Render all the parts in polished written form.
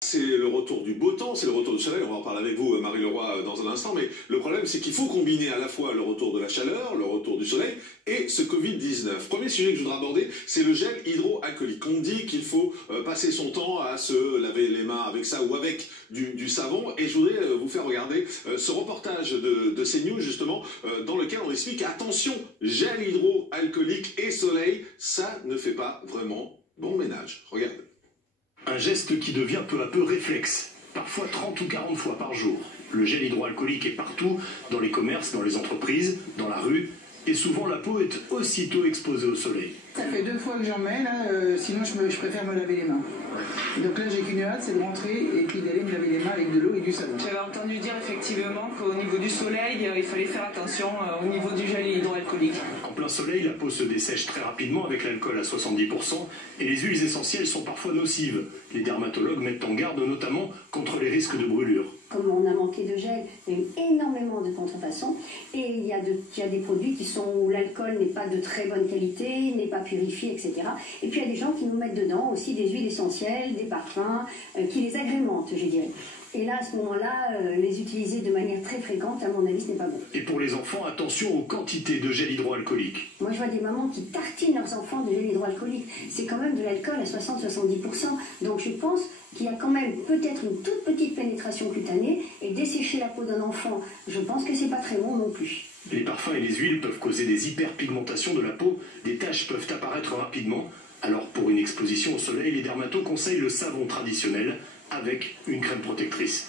C'est le retour du beau temps, c'est le retour du soleil, on va en parler avec vous Marie Leroy dans un instant, mais le problème c'est qu'il faut combiner à la fois le retour de la chaleur, le retour du soleil et ce Covid-19. Premier sujet que je voudrais aborder, c'est le gel hydroalcoolique. On dit qu'il faut passer son temps à se laver les mains avec ça ou avec du savon, et je voudrais vous faire regarder ce reportage de CNews justement, dans lequel on explique attention, gel hydroalcoolique et soleil, ça ne fait pas vraiment bon ménage. Regardez. Un geste qui devient peu à peu réflexe, parfois 30 ou 40 fois par jour. Le gel hydroalcoolique est partout, dans les commerces, dans les entreprises, dans la rue, et souvent la peau est aussitôt exposée au soleil. Ça fait 2 fois que j'en mets, là, sinon je préfère me laver les mains. Donc là j'ai qu'une hâte, c'est de rentrer et puis d'aller me laver les mains avec de l'eau et du savon. J'avais entendu dire effectivement qu'au niveau du soleil, il fallait faire attention au niveau du gel hydroalcoolique. En plein soleil, la peau se dessèche très rapidement avec l'alcool à 70% et les huiles essentielles sont parfois nocives. Les dermatologues mettent en garde notamment contre les risques de brûlure. Comme on a manqué de gel, il y a eu énormément de contrefaçons et il y a des produits où l'alcool n'est pas de très bonne qualité, n'est pas purifié, etc. Et puis il y a des gens qui nous mettent dedans aussi des huiles essentielles, des parfums, qui les agrémentent, je dirais. Et là, à ce moment-là, les utiliser de manière très fréquente, à mon avis, ce n'est pas bon. Et pour les enfants, attention aux quantités de gel hydroalcoolique. Moi, je vois des mamans qui tartinent leurs enfants de gel hydroalcoolique. C'est quand même de l'alcool à 60-70%. Donc je pense qu'il y a quand même peut-être une toute petite pénétration cutanée. Et dessécher la peau d'un enfant, je pense que c'est pas très bon non plus. Les parfums et les huiles peuvent causer des hyperpigmentations de la peau. Des taches peuvent apparaître rapidement. Alors pour une exposition au soleil, les dermatos conseillent le savon traditionnel avec une crème protectrice.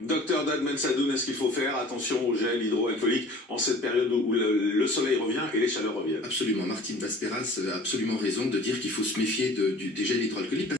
Docteur Dag Mensadoun, est-ce qu'il faut faire attention au gel hydroalcoolique en cette période où le soleil revient et les chaleurs reviennent? Absolument, Martine Vasperas a absolument raison de dire qu'il faut se méfier des gels hydroalcooliques.